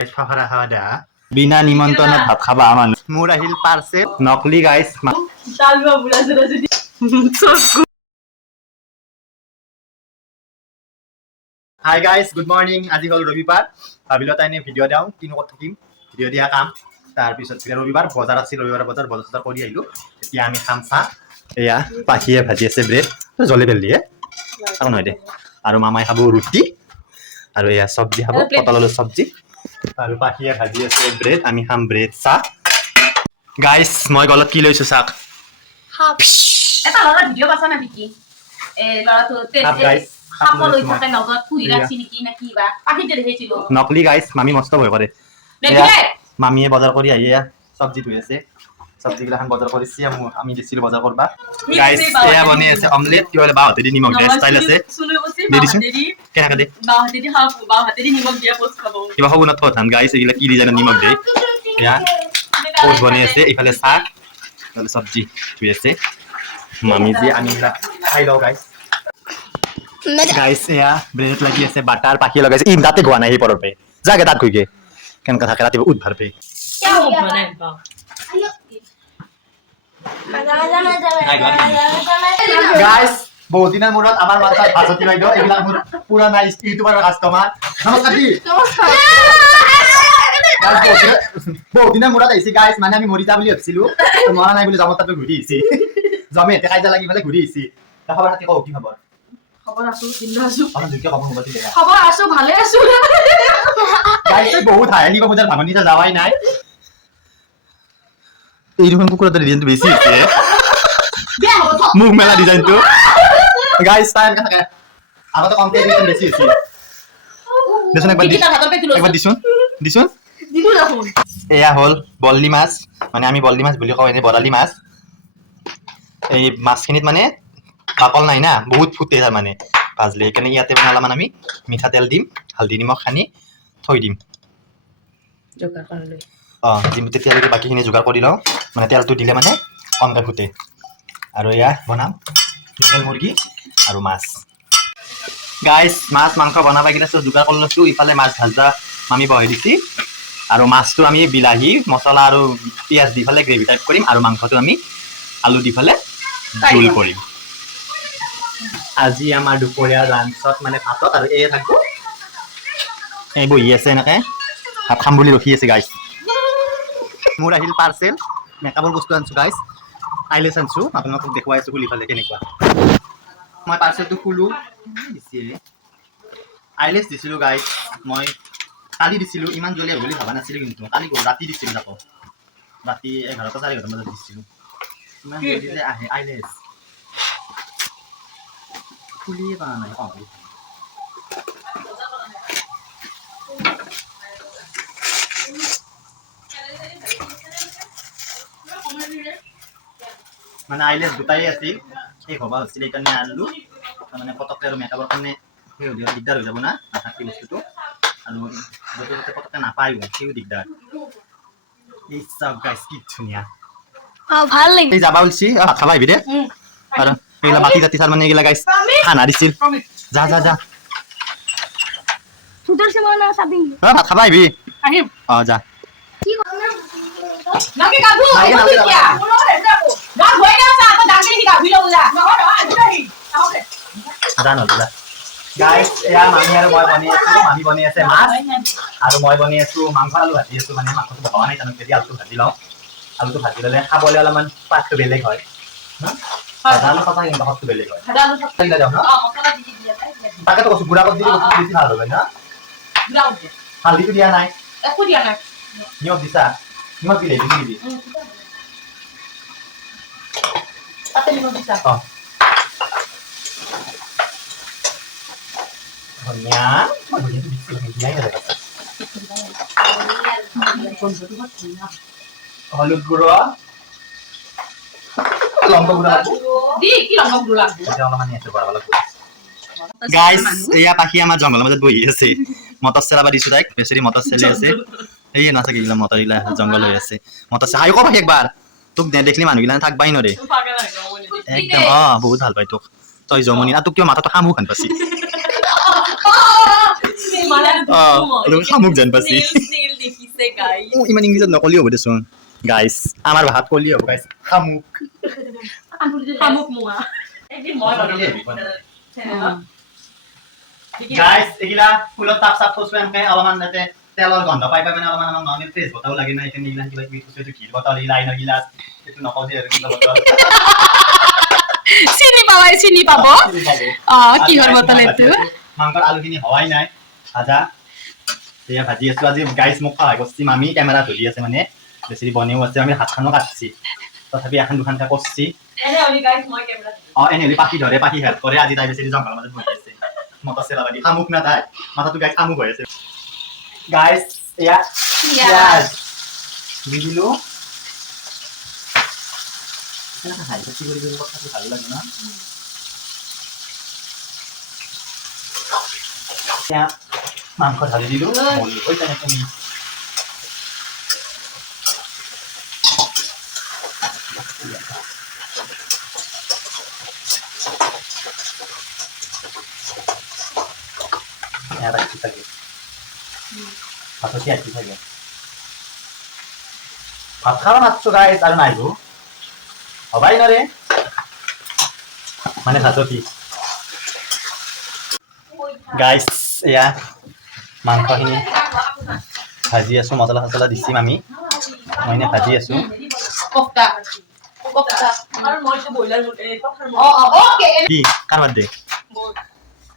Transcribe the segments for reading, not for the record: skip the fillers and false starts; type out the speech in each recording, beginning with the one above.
ফাফাৰা খাৱা দা বিনা নিমন্ত্ৰণত ভাত খাবা মানুহ মোৰ আহিল পাৰ্চেল নকলি গাইছ হাই গাইজ গুড মৰ্ণিং আজি হ'ল ৰবিবাৰ ভাবিলোঁ তাই ভিডিঅ' দিওঁ কিনো ক'ত থাকিম ভিডিঅ' দিয়া কাম তাৰপিছত ৰবিবাৰ বজাৰ আছিল ৰবিবাৰ বজাৰ চজাৰ কৰি আহিলোঁ এতিয়া আমি খাম চাহ এয়া পাখিয়ে ভাজি আছে ব্ৰেড জ্বলি পেলি একো নহয় দে আৰু মামাই খাব ৰুটি আৰু এয়া চব্জি খাব পটল আলু চব্জি আৰু পাখিয়ে ভাজি আছে ব্ৰেড আমি খাম ব্ৰেড চাহ গাইজ মই গলত কি লৈছোঁ চাওক এটা ল'ৰা ভিডিঅ' পাইছা না নেকি ল'ৰাটো সাপৰ লৈ থাকে লগত পুহি ৰাখছি নেকি না কি বা পাখিতে দেখিছিলো নকলি গাইজ মামি মস্ত ভয় কৰে মামীয়ে বজাৰ কৰি আহি চব্জি ধুই আছে চব্জিগিলাখান বজাৰ কৰিছে আমি দিছিলোঁ বজাৰ কৰবা গাইজ এয়া বনাই আছে অমলেট কিবা বাহঁতে দি নিমখ দিয়া ষ্টাইল আছে দি দিছোঁ কেনেকৈ দে কিবা সগুণত প্ৰধান গাইজ এইগিলা কি ডিজাইনত নিমখ দিয়ে এয়া পোচ বনাই আছে এইফালে চাহ এইফালে চব্জি ধুই আছে মামি যে আমি এইবিলাক খাই লওঁ গাইজ গাইজ এয়া ব্ৰেডত লাগি আছে বাটাৰ পাখি লগাইছে ই দাঁতে গোৱা নাই সেই পৰপে যাগে তাত গৈকে কেনেকৈ থাকে ৰাতিপুৱা উদ্ধাৰ পে গাইজ বহুত দিনৰ মূৰত আমাৰ মাথাত ভাজতি বাইদেউ এইবিলাক মোৰ পুৰণা ইউটিউবাৰৰ কাষ্টমাৰ নমস্কাৰ দি বহুত দিনৰ মূৰত আহিছে গাইজ মানে আমি মৰি যা বুলি ভাবিছিলো মৰা নাই বুলি যামৰ তাতে ঘূৰি আহিছে জমে এতে কাইজা লাগি পেলাই ঘূৰি আহিছে খবৰ খাতি কওঁ কি খবৰ খবৰ আছো জিন্দা আছো আমাৰ দুইকে খবৰ মোবাইল দিলে খবৰ আছো ভালে আছো গাইজ বহুত হাঁহি আহিব পূজাৰ ভাঙনি যাৱাই নাই এই দেখোন কুকুৰৰ ডিজাইনটো বেছি হৈছে মুখ মেলা ডিজাইনটো গাইজ টাইম থাকে আগতে কমকে ডিজাইন বেছি হৈছে দেচোন একবাৰ দিছোন দিছোন এয়া হ'ল বল্লি মাছ মানে আমি বল্লি মাছ বুলি কওঁ এনে বৰালি মাছ এই মাছখিনিত মানে বাকল নাই না বহুত ফুটে তাৰমানে ভাজলে সেইকাৰণে ইয়াতে মানে অলপমান আমি মিঠাতেল দিম হালধি নিমখ সানি থৈ দিম তেতিয়ালৈকে বাকীখিনি যোগাৰ কৰি লওঁ মানে তেলটো দিলে মানে কমকৈ ফুটে আৰু এয়া বনাম লোকেল মুৰ্গী আৰু মাছ গাইজ মাছ মাংস বনাব কিনে যোগাৰ কৰি লৈছোঁ ইফালে মাছ ভাজা আমি বহাই দিছি আৰু মাছটো আমি বিলাহী মছলা আৰু পিঁয়াজ দি পেলাই গ্ৰেভি টাইপ কৰিম আৰু মাংসটো আমি আলু দি পেলাই জোল কৰিম আজি আমাৰ দুপৰীয়া লাঞ্চত মানে ভাতত আৰু এয়ে থাকোঁ এই বহি আছে এনেকৈ ভাত খাম বুলি ৰখি আছে গাইজ মোৰ আহিল পাৰ্চেল মেকআপৰ বস্তু আনিছোঁ গাইজ আইলেছ আনিছোঁ আপোনালোকক দেখুৱাই আছোঁ খুলি ফালে কেনেকুৱা মই পাৰ্চেলটো খোলোঁ আইলেছ দিছিলোঁ গাইজ মই কালি দিছিলোঁ ইমান জলদি হ'ব বুলি ভবা নাছিলোঁ কিন্তু কালি ৰাতি দিছিলোঁ আকৌ ৰাতি 11টা 11:30 বজাত দিছিলোঁ ইমান জলদি যে আহে আইলেছ খুলিয়ে পোৱা নাই মানে আইলেছ দুটাই আছিল শেষ হ'ব হৈছিল সেইকাৰণে আনিলোঁ তাৰমানে পটককৈ আৰু মেকআপৰ কাৰণে সেই দিগদাৰ হৈ যাব না নাথাকি বস্তুটো আৰু য'তে ত'তে পটককৈ নাপায়ো সেইও দিগদাৰ এই চাওক গাইজ কি ধুনীয়া ভাল লাগিল এই যাবা ওলছি ভাত খাবা আহিবি দে আৰু এইগিলা বাতি জাতি চাৰ মানে এইগিলা গাইজ খানা দিছিল যা যা যা ভাত খাবা আহিবি অঁ যা এয়া মামী আৰু মই বনাই আছো মামী বনাই আছে মাছ আৰু মই বনাই আছো মাংস আলু ভাজি আছো মানে মাংসটো বনোৱা নাই তেনেকৈ দি আলুটো ভাজি লওঁ আলুটো ভাজি ল'লে খাবলৈ অলপমান সোৱাদটো বেলেগ হয় আলু সঁচা কিন্তু সোৱাদটো বেলেগ হয় তাকেতো কৈছো গুড়া কৰি দিলে বস্তুটো বেছি ভাল হয় ন হালধিটো দিয়া নাই নিমখ দিছা নিমখ দিলে দিবি ধনিয়া হলুদ গুঁড়ো লঙ্কা গুঁড়ো গাইজ এয়া পাখি আমাৰ জংঘলৰ মাজত বহি আছে মটৰ চেলাব দিছোঁ তাইক বেচেৰি মটৰ চেলি আছে এই নাথাকে এইবিলাক মটৰ এইগিলা জংঘল হৈ আছে মটৰ চেলা আহি পাখি একবাৰ তোক নেদেখিলে মানুহগিলা থাকবাই নৰে একদম বহুত ভাল পায় তোক তই জমনি তোক কিয় মাথাটো শামুক হান পাছি শামুক যেন পাছি আছে গাইস ইমান ইংলিছত নকলি হ'ব দেচোন গাইছ আমাৰ ভাষাত কলি হ'ব গাইছ শামুক শামুক মোৱা একদিন মই গাইছ এগিলা ফুলত তাপ চাপ থৈছো এনেকে অলপমান যাতে তেলৰ গন্ধ পাই পাই মানে অলপমান আমাক নৰ্মেল ফ্ৰেছ বতাও লাগে না এতিয়া এইগিলা কিবা কিবি থৈছো এইটো ঘিৰ বটল লাইনৰ গিলাচ এইটো নকওঁ যে আৰু কিবা বটল চিনি পাব কিহৰ বটল এইটো মাংসৰ আলুখিনি হোৱাই নাই ভাজা এয়া ভাজি আছো আজি গাইছ মোক সহায় কৰিছে মামী কেমেৰা ধৰি আছে মানে বেছি বনেও আছে আমি হাতখনো কাটছি তথাপি এখন দুখনকে কৰছি এনে হলি গাইস মই কেমেৰা এনে হলি পাখি ধৰে পাখি হেল্প কৰে আজি তাই বেছি জংঘলৰ মাজত বহি আছে মটৰ চেলা লাগি শামুক না তাই মাথাটো গাইছ শামুক হৈ আছে গাইছ এয়া পিঁয়াজ দি দিলো খাই বেছি কৰি দিলো কথাটো ভাল লাগে না এতিয়া মাংস ঢালি দিলো কৈ জানে তুমি ভাত খাব মাতছো গাইছ আৰু নাইব হবাই নৰে মানে ভাততি গাইছ এয়া মাংসখিনি ভাজি আছো মছলা চছলা দিছিম আমি মই এনে ভাজি আছো কফতা আৰু মই তো বইলাৰ ওকে কি কাৰ বাদে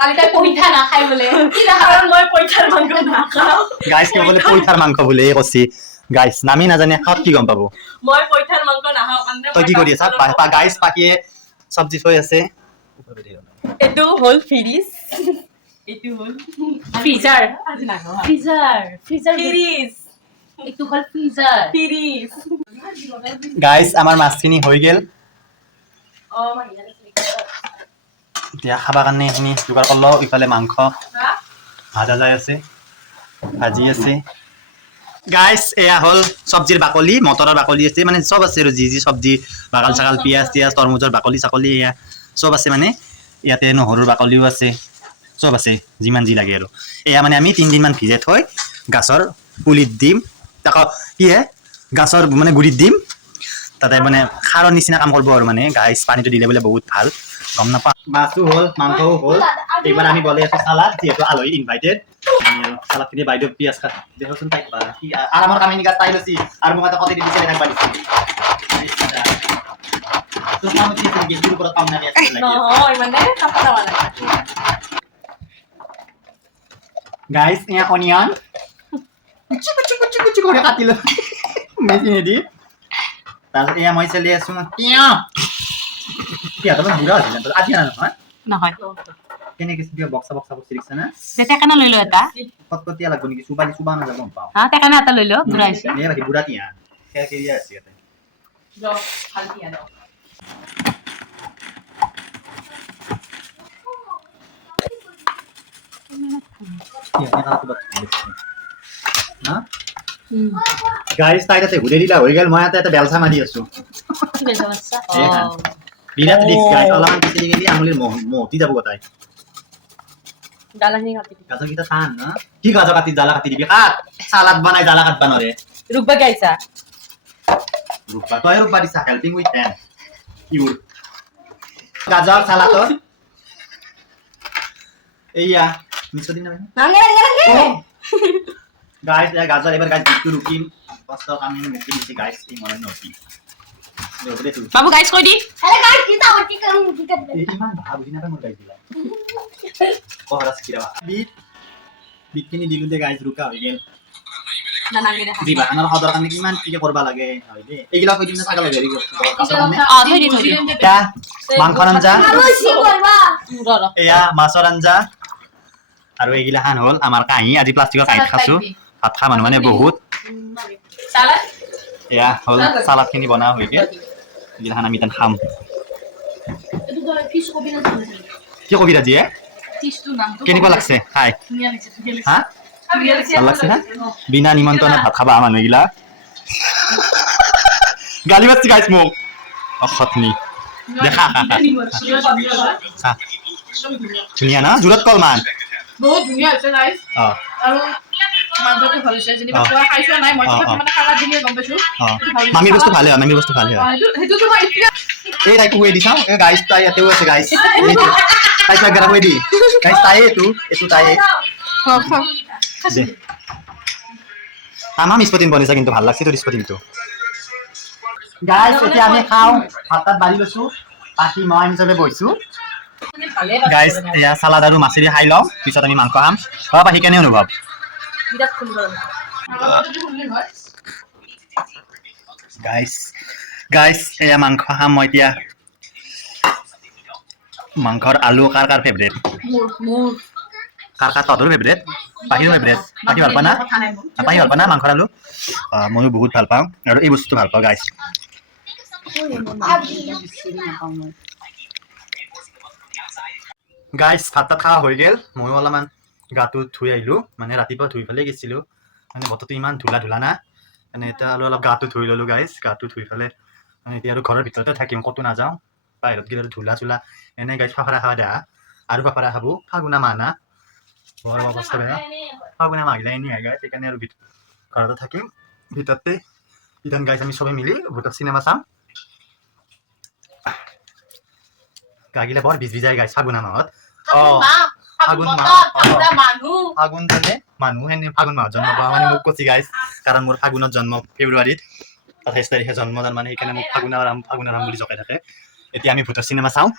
কালি তাই পইঠা না খাই বলে কি কাৰণ মই পইঠাৰ মাংস নাখাও গাইছ কি বলে পইঠাৰ মাংস বলে কৈছি গাইছ নামি নাজানে খাত কি গম পাব মই পইঠাৰ মাংস নাখাও কাৰণে তই কি কৰি আছা গাইছ পাকিয়ে সবজি থৈ আছে এটো হল ফ্ৰিজ এটো হল ফ্ৰিজাৰ আজি নাখাও ফ্ৰিজাৰ ফ্ৰিজ এটো হল ফ্ৰিজ গাইছ আমাৰ মাছখিনি হৈ গেল এতিয়া খাবৰ কাৰণে এইখিনি যোগাৰ কৰলো ইফালে মাংস ভাজা যাই আছে ভাজি আছে গাইছ এয়া হ'ল চব্জিৰ বাকলি মটৰৰ বাকলি আছে মানে চব আছে আৰু যি চব্জি বাকাল চাকাল পিঁয়াজ টিয়াজ তৰমুজৰ বাকলি চাকলি এয়া চব আছে মানে ইয়াতে নহৰুৰ বাকলিও আছে চব আছে যিমান যি লাগে আৰু এয়া মানে আমি 3 দিনমান ভিজাই থৈ গাছৰ পুলিত দিম তাক কিহে গাছৰ মানে গুৰিত দিম তাতে মানে সাৰৰ নিচিনা কাম কৰিব আৰু মানে গাইছ পানীটো দিলে বোলে বহুত ভাল গম নাপা মাছো হ'ল মাংসও হ'ল এইবাৰ আমি বলে আছো সালাদ যিহেতু আলহী ইনভাইটেড সালাদখিনি বাইদেউ পিঁয়াজ কাট দেখোন তাইক কি আৰামৰ কামিনী গাছ তাই লৈছি আৰু মোক এটা কটি দিছে দেখাই পাইছি তো কাম কি গেছৰ ওপৰত কাম না আছে নহয় মানে কাপড়া वाला গাইছ এয়া অনিয়ন কুচি করে কাটিলো মেচিনে দি তাৰপিছত এয়া মই চলি আছো কি আতল বুঢ়া আছিল আজি না নহয় নহয় কেনেকে দিও বক্সা চিৰিকছ না টেকানা লৈ ল এটা কতকতিয়া লাগব নেকি সুবা না যাব পাও হা টেকানা এটা লৈ ল বুঢ়া আছে এ বাকি বুঢ়া তিয়া কে কেৰিয়া আছে ইয়াতে লো ফালতি আনো গাইছ তাইতে ঘুৰে দিলা হৈ গেল মই এটা বেলচা মাৰি আছো কি বেজা বাচ্চা বিৰাট ৰিস্ক গাইছ অলপমান পিছলি গেলি আঙুলিৰ মহতি যাব গতাই ডালানি কাটি গাজৰ কিটা টান না কি গাজৰ কাটি জালা কাটি দিবি কাট সালাদ বনাই জালা কাট বানৰে ৰুকবা গাইছা ৰূপা তই ৰূপা দিছা হেল্পিং উইথ হ্যান্ড ইউৰ গাজৰ সালাদৰ এইয়া মিছো দিন না নাঙ্গে গাইস গাজর এবার গাইস একটু রুকিম কষ্ট আমি মুখে দিছি গাইস এই মনে নতি ওরে তুই বাবু গাইস কই দি আরে গাইস কি তাও কি করুম কি করবে এই ইমান ভাব দিনা পর গাইস দিলা কোহরাস কিরা বিকিনি দিলু দে গাইস রুকা হই গেল না নাঙ্গে দেখা দিবা আনার হদর কানে কিমান কি করবা লাগে হয় দে এইগুলা কই দিন ছাগল ভেরি গো ধরি তা মাংস আঞ্জা আরো কি করবা এয়া মাছৰ আঞ্জা আৰু এইগিলা খান হ'ল আমাৰ কাহি আজি প্লাষ্টিকৰ কাহিত খাছো ভাত খা মানুহ মানে বহুত সালাদ এয়া হ'ল সালাদ খিনি বনা হৈ গেল এইগিলা খান আমি তান খাম এটো তো ফিশ কবি না কি কবি ৰাজি ফিশ তো নাম তো কেনেকুৱা লাগছে খাই ধুনিয়া লাগছে হা ভাল লাগছে না বিনা নিমন্ত্ৰণে ভাত খাবা মানুহ এইগিলা গালি বাচ্ছি গাইছ মোক অখতনি দেখা খা ধুনীয়া না জোৰত কল মান বহুত ধুনিয়া আছে গাইস অ আৰু মাংসটো ভাল হৈছে যেনিবা খোৱা খাইছো নাই মই মানে খালা দিলে গম পাইছো মামীৰ বস্তু ভালে হয় মামীৰ বস্তু ভালে হয় সেইটো তোমাৰ এতিয়া এই তাইকো কৈ দি চাওঁ এই গাইছ তাই ইয়াতেও আছে গাইছ তাইক এগাৰা কৈ দি গাইছ তাই এইটো তাই দে আমাৰ মিছপতিম বনিছে কিন্তু ভাল লাগছে তোৰ স্পতিমটো গাইছ এতিয়া আমি খাওঁ ভাত তাত বাঢ়ি লৈছো বাকী মই হিচাপে বহিছো গাইছ এয়া চালাড আৰু মাছেদি খাই লওঁ পিছত আমি মাংস খাম বাকী কেনে অনুভৱ বিৰাট সুন্দৰ গাইছ এয়া মাংস খাম মই এতিয়া মাংসৰ আলু কাৰ ফেভৰেট মোৰ কাৰ তহঁতৰ ফেভৰেট পাহিৰ ফেভৰেট পাহি ভাল পা না পাহি ভাল পা না মাংসৰ আলু ময়ো বহুত ভাল পাওঁ আৰু এই বস্তুটো ভাল পাওঁ গাইছ গাইছ ভাত তাত খোৱা হৈ গ'ল ময়ো অলপমান গাটো ধুই আহিলোঁ মানে ৰাতিপুৱা ধুই পেলাই গৈছিলোঁ মানে বতৰটো ইমান ধূলা না মানে এতিয়া অলপ গাটো ধুই ল'লোঁ গাইছ গাটো ধুই পেলাই মানে এতিয়া আৰু ঘৰৰ ভিতৰতে থাকিম ক'তো নাযাওঁ বাহিৰত গ'লে ধূলা চোলা এনে গাইছ ফাফাৰা খাৱা দেখা আৰু ফাফাৰা খাব ফাগুনা মাহ না বৰ অৱস্থা বেয়া ফাগুনা মাহ আহিলে এনেই গাইছ সেইকাৰণে আৰু ঘৰতে থাকিম ভিতৰতে ইথান গাইছ আমি চবে মিলি ভূতৰ চিনেমা চাম গাগিলে বৰ ভিজাই গাইছ ফাগুনা মাহত ফাগুন মানুহ এনে ফাগুন মাহত জন্ম পোৱা মানে মোক কৈছে গাইছ কাৰণ মোৰ ফাগুনত জন্ম ফেব্ৰুৱাৰীত 28 তাৰিখে জন্ম মানে সেইকাৰণে মোক ফাগুনাৰাম বুলি জকাই থাকে এতিয়া আমি ভূতৰ চিনেমা চাওঁ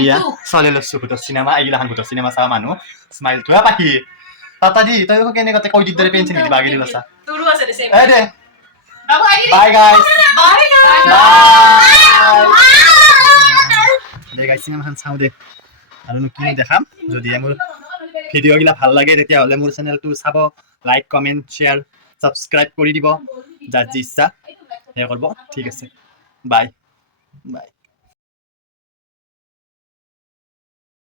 এয়া চলে লৈছো ভূতৰ চিনেমা এইগিলাখান ভূতৰ চিনেমা চাওঁ মানুহ স্মাইলটো পাখি তাতা দি তই কেনেকৈ কৈ দিৰ দৰে পেঞ্চিল দিবা আগি দিলা চা তোৰো আছে দে এই দে বাবু আহি বাই গাইছ বাই দে গাইছ চিনেমাখন চাওঁ দে আৰু কি দেখাম যদি মোৰ ভিডিঅ'গিলা ভাল লাগে তেতিয়াহ'লে মোৰ চেনেলটো চাব লাইক কমেণ্ট শ্বেয়াৰ ছাবস্ক্ৰাইব কৰি দিব যাৰ যি ইচ্ছা সেয়া কৰিব ঠিক আছে বাই